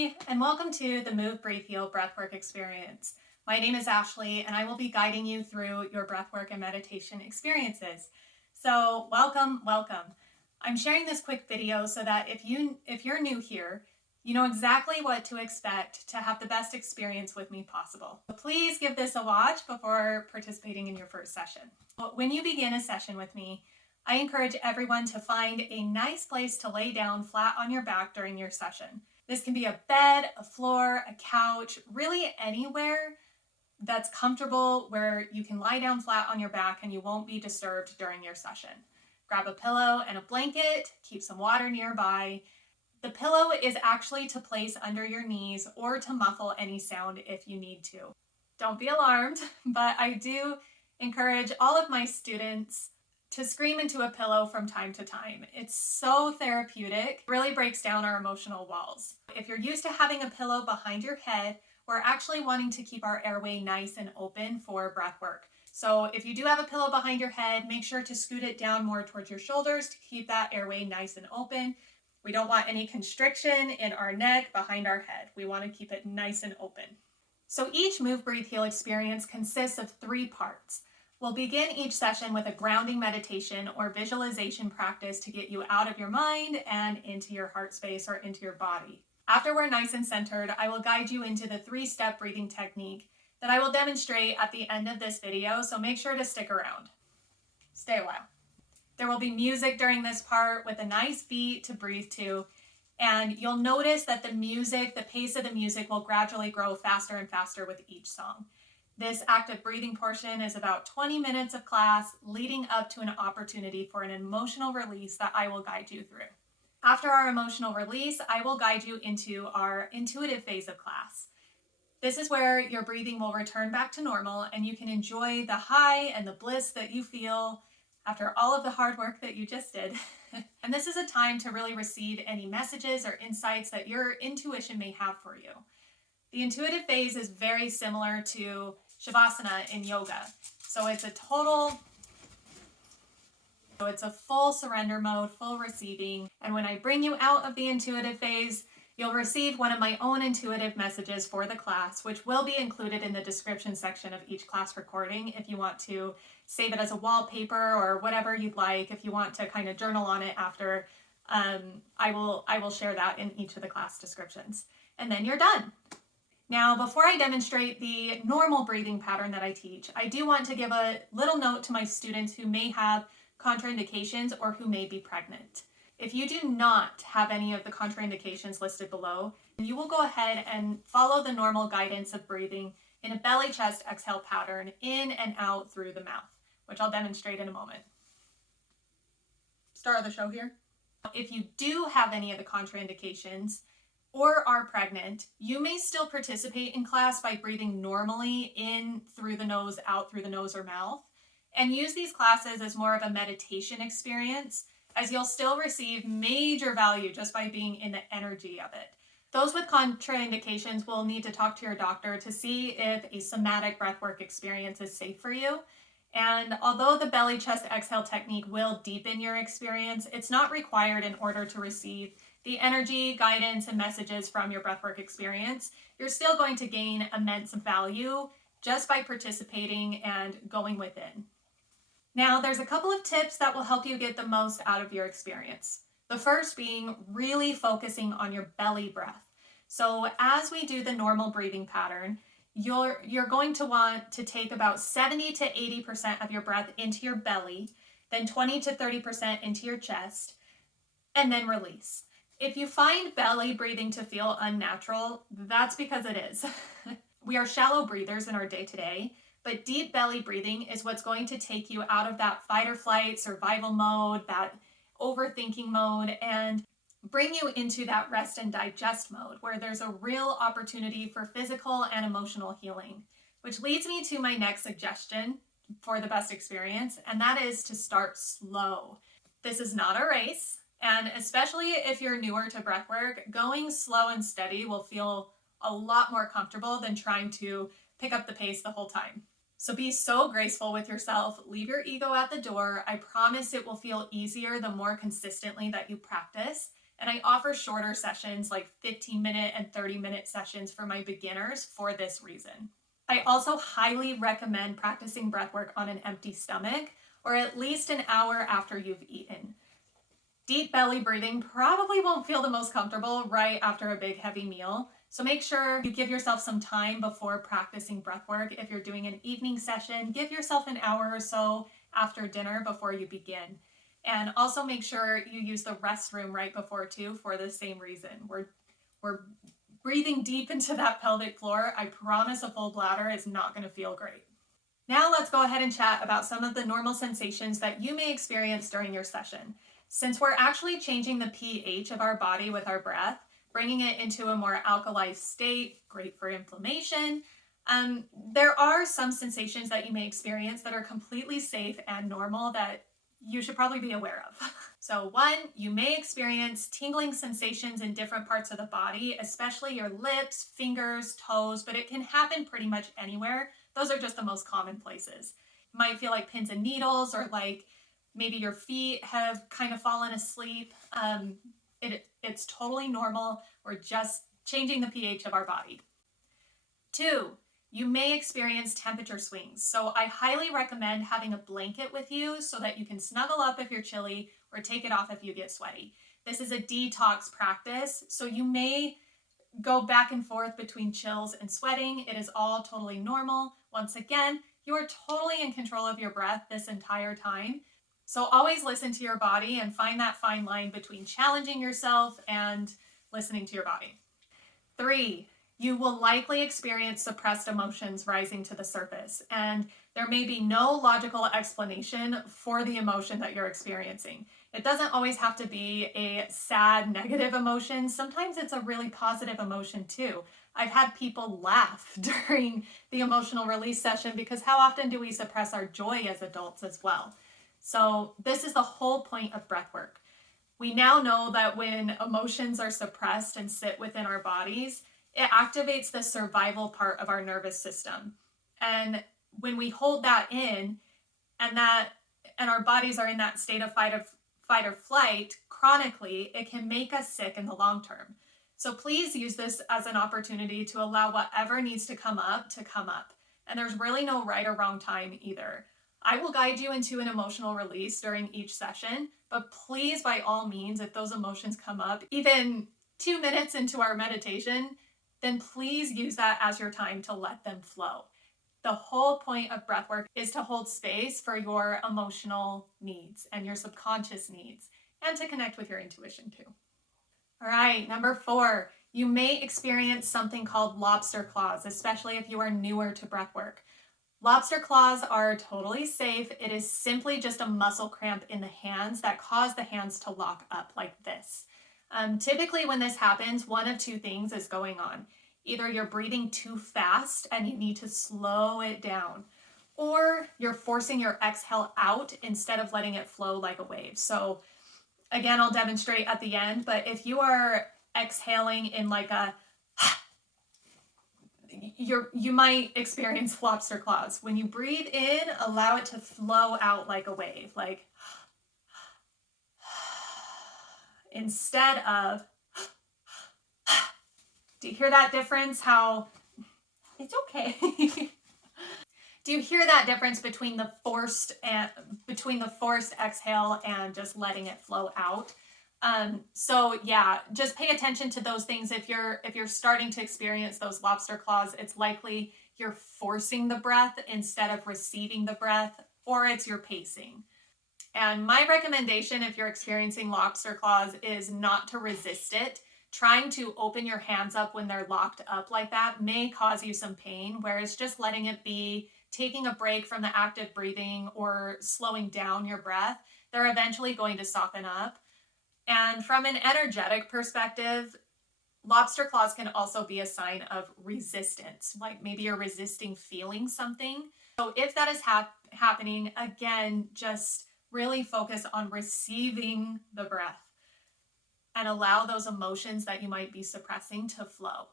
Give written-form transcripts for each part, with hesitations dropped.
Hi, and welcome to the Move, Breathe, Heal Breathwork experience. My name is Ashley, and I will be guiding you through your breathwork and meditation experiences. So welcome. I'm sharing this quick video so that if you're new here, you know exactly what to expect to have the best experience with me possible. So please give this a watch before participating in your first session. When you begin a session with me, I encourage everyone to find a nice place to lay down flat on your back during your session. This can be a bed, a floor, a couch, really anywhere that's comfortable where you can lie down flat on your back and you won't be disturbed during your session. Grab a pillow and a blanket, keep some water nearby. The pillow is actually to place under your knees or to muffle any sound if you need to. Don't be alarmed, but I do encourage all of my students to scream into a pillow from time to time. It's so therapeutic. It really breaks down our emotional walls. If you're used to having a pillow behind your head, we're actually wanting to keep our airway nice and open for breath work. So if you do have a pillow behind your head, make sure to scoot it down more towards your shoulders to keep that airway nice and open. We don't want any constriction in our neck behind our head. We want to keep it nice and open. So each Move, Breathe, Heal experience consists of 3 parts. We'll begin each session with a grounding meditation or visualization practice to get you out of your mind and into your heart space or into your body. After we're nice and centered, I will guide you into the 3-step breathing technique that I will demonstrate at the end of this video, so make sure to stick around. Stay a while. There will be music during this part with a nice beat to breathe to, and you'll notice that the pace of the music will gradually grow faster and faster with each song. This active breathing portion is about 20 minutes of class leading up to an opportunity for an emotional release that I will guide you through. After our emotional release, I will guide you into our intuitive phase of class. This is where your breathing will return back to normal and you can enjoy the high and the bliss that you feel after all of the hard work that you just did. And this is a time to really receive any messages or insights that your intuition may have for you. The intuitive phase is very similar to Shavasana in yoga. So it's a full surrender mode, full receiving. And when I bring you out of the intuitive phase, you'll receive one of my own intuitive messages for the class, which will be included in the description section of each class recording if you want to save it as a wallpaper or whatever you'd like. If you want to kind of journal on it after, I will share that in each of the class descriptions. And then you're done. Now, before I demonstrate the normal breathing pattern that I teach, I do want to give a little note to my students who may have contraindications or who may be pregnant. If you do not have any of the contraindications listed below, you will go ahead and follow the normal guidance of breathing in a belly chest exhale pattern in and out through the mouth, which I'll demonstrate in a moment. Star of the show here. If you do have any of the contraindications, or are pregnant, you may still participate in class by breathing normally in through the nose, out through the nose or mouth, and use these classes as more of a meditation experience, as you'll still receive major value just by being in the energy of it. Those with contraindications will need to talk to your doctor to see if a somatic breathwork experience is safe for you. And although the belly chest exhale technique will deepen your experience, it's not required in order to receive the energy, guidance, and messages from your breathwork experience. You're still going to gain immense value just by participating and going within. Now, there's a couple of tips that will help you get the most out of your experience. The first being really focusing on your belly breath. So as we do the normal breathing pattern, you're going to want to take about 70 to 80% of your breath into your belly, then 20 to 30% into your chest, and then release. If you find belly breathing to feel unnatural, that's because it is. We are shallow breathers in our day-to-day, but deep belly breathing is what's going to take you out of that fight or flight survival mode, that overthinking mode, and bring you into that rest and digest mode where there's a real opportunity for physical and emotional healing, which leads me to my next suggestion for the best experience, and that is to start slow. This is not a race. And especially if you're newer to breathwork, going slow and steady will feel a lot more comfortable than trying to pick up the pace the whole time. So be so graceful with yourself. Leave your ego at the door. I promise it will feel easier the more consistently that you practice. And I offer shorter sessions like 15-minute and 30-minute sessions for my beginners for this reason. I also highly recommend practicing breathwork on an empty stomach or at least an hour after you've eaten. Deep belly breathing probably won't feel the most comfortable right after a big heavy meal. So make sure you give yourself some time before practicing breathwork. If you're doing an evening session, give yourself an hour or so after dinner before you begin. And also make sure you use the restroom right before too for the same reason. We're breathing deep into that pelvic floor. I promise a full bladder is not going to feel great. Now let's go ahead and chat about some of the normal sensations that you may experience during your session. Since we're actually changing the pH of our body with our breath, bringing it into a more alkali state, great for inflammation, there are some sensations that you may experience that are completely safe and normal that you should probably be aware of. So 1, you may experience tingling sensations in different parts of the body, especially your lips, fingers, toes, but it can happen pretty much anywhere. Those are just the most common places. You might feel like pins and needles, or like maybe your feet have kind of fallen asleep. It's totally normal. We're just changing the pH of our body. 2, you may experience temperature swings. So I highly recommend having a blanket with you so that you can snuggle up if you're chilly or take it off if you get sweaty. This is a detox practice, so you may go back and forth between chills and sweating. It is all totally normal. Once again, you are totally in control of your breath this entire time. So always listen to your body and find that fine line between challenging yourself and listening to your body. 3, you will likely experience suppressed emotions rising to the surface, and there may be no logical explanation for the emotion that you're experiencing. It doesn't always have to be a sad, negative emotion. Sometimes it's a really positive emotion too. I've had people laugh during the emotional release session because how often do we suppress our joy as adults as well? So this is the whole point of breathwork. We now know that when emotions are suppressed and sit within our bodies, it activates the survival part of our nervous system. And when we hold that in and our bodies are in that state of fight or flight chronically, it can make us sick in the long term. So please use this as an opportunity to allow whatever needs to come up. And there's really no right or wrong time either. I will guide you into an emotional release during each session, but please, by all means, if those emotions come up, even 2 minutes into our meditation, then please use that as your time to let them flow. The whole point of breathwork is to hold space for your emotional needs and your subconscious needs, and to connect with your intuition too. All right, number 4, you may experience something called lobster claws, especially if you are newer to breathwork. Lobster claws are totally safe. It is simply just a muscle cramp in the hands that cause the hands to lock up like this. Typically when this happens, one of 2 things is going on. Either you're breathing too fast and you need to slow it down, or you're forcing your exhale out instead of letting it flow like a wave. So again, I'll demonstrate at the end, but if you are exhaling in like a you might experience lobster claws. When you breathe in, allow it to flow out like a wave, like instead of. Do you hear that difference? How it's okay. Do you hear that difference between the forced exhale and just letting it flow out? So yeah, just pay attention to those things. If you're starting to experience those lobster claws, it's likely you're forcing the breath instead of receiving the breath, or it's your pacing. And my recommendation, if you're experiencing lobster claws, is not to resist it. Trying to open your hands up when they're locked up like that may cause you some pain, whereas just letting it be, taking a break from the active breathing or slowing down your breath, they're eventually going to soften up. And from an energetic perspective, lobster claws can also be a sign of resistance, like maybe you're resisting feeling something. So if that is happening, again, just really focus on receiving the breath and allow those emotions that you might be suppressing to flow.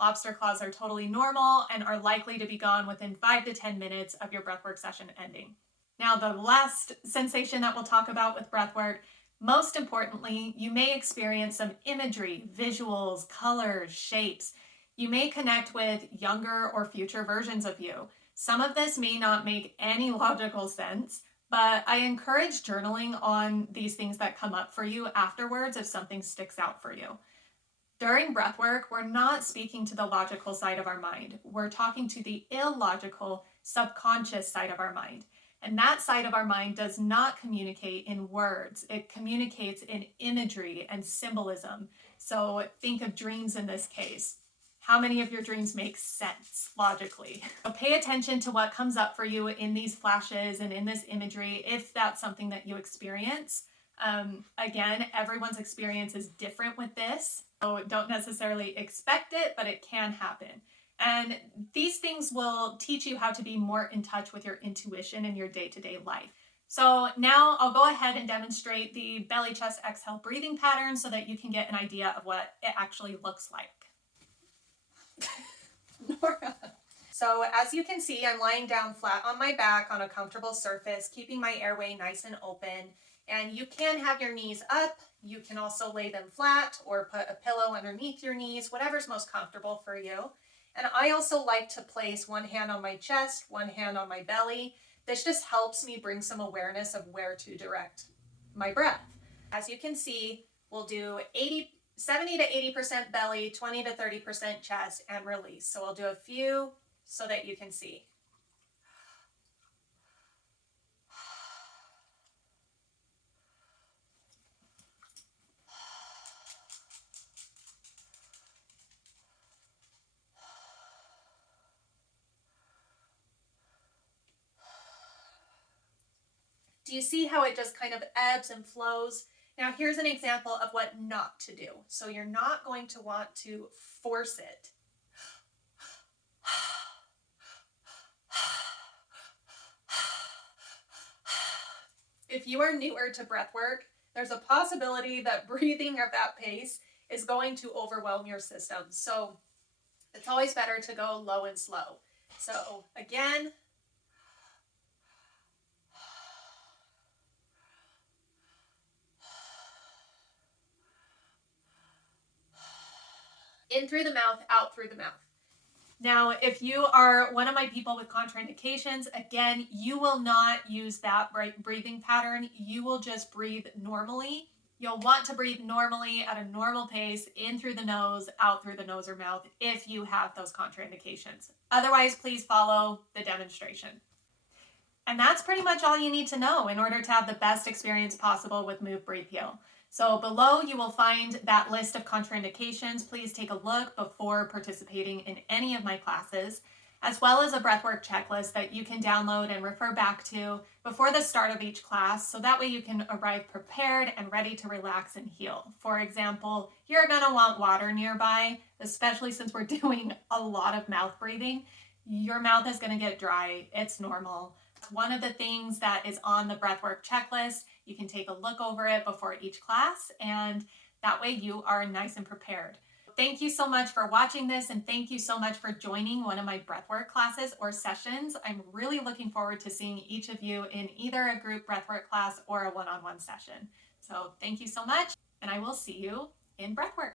Lobster claws are totally normal and are likely to be gone within 5 to 10 minutes of your breathwork session ending. Now, the last sensation that we'll talk about with breathwork Most importantly, you may experience some imagery, visuals, colors, shapes. You may connect with younger or future versions of you. Some of this may not make any logical sense, but I encourage journaling on these things that come up for you afterwards if something sticks out for you. During breathwork, we're not speaking to the logical side of our mind. We're talking to the illogical, subconscious side of our mind. And that side of our mind does not communicate in words. It communicates in imagery and symbolism. So think of dreams in this case. How many of your dreams make sense logically? So pay attention to what comes up for you in these flashes and in this imagery if that's something that you experience. Again, everyone's experience is different with this, so don't necessarily expect it, but it can happen. And these things will teach you how to be more in touch with your intuition in your day-to-day life. So now I'll go ahead and demonstrate the belly, chest, exhale breathing pattern so that you can get an idea of what it actually looks like. Nora. So as you can see, I'm lying down flat on my back on a comfortable surface, keeping my airway nice and open. And you can have your knees up. You can also lay them flat or put a pillow underneath your knees, whatever's most comfortable for you. And I also like to place one hand on my chest, one hand on my belly. This just helps me bring some awareness of where to direct my breath. As you can see, we'll do 70 to 80% belly, 20 to 30% chest, and release. So I'll do a few so that you can see. Do you see how it just kind of ebbs and flows? Now here's an example of what not to do. So you're not going to want to force it. If you are newer to breathwork, there's a possibility that breathing at that pace is going to overwhelm your system. So it's always better to go low and slow. So again, in through the mouth, out through the mouth. Now, if you are one of my people with contraindications, again, you will not use that breathing pattern. You will just breathe normally. You'll want to breathe normally at a normal pace, in through the nose, out through the nose or mouth, if you have those contraindications. Otherwise, please follow the demonstration. And that's pretty much all you need to know in order to have the best experience possible with Move, Breathe, Heal. So below you will find that list of contraindications. Please take a look before participating in any of my classes, as well as a breathwork checklist that you can download and refer back to before the start of each class, so that way you can arrive prepared and ready to relax and heal. For example, you're gonna want water nearby, especially since we're doing a lot of mouth breathing. Your mouth is gonna get dry, it's normal. One of the things that is on the breathwork checklist. You can take a look over it before each class, and that way you are nice and prepared. Thank you so much for watching this, and thank you so much for joining one of my breathwork classes or sessions. I'm really looking forward to seeing each of you in either a group breathwork class or a one-on-one session. So thank you so much, and I will see you in breathwork.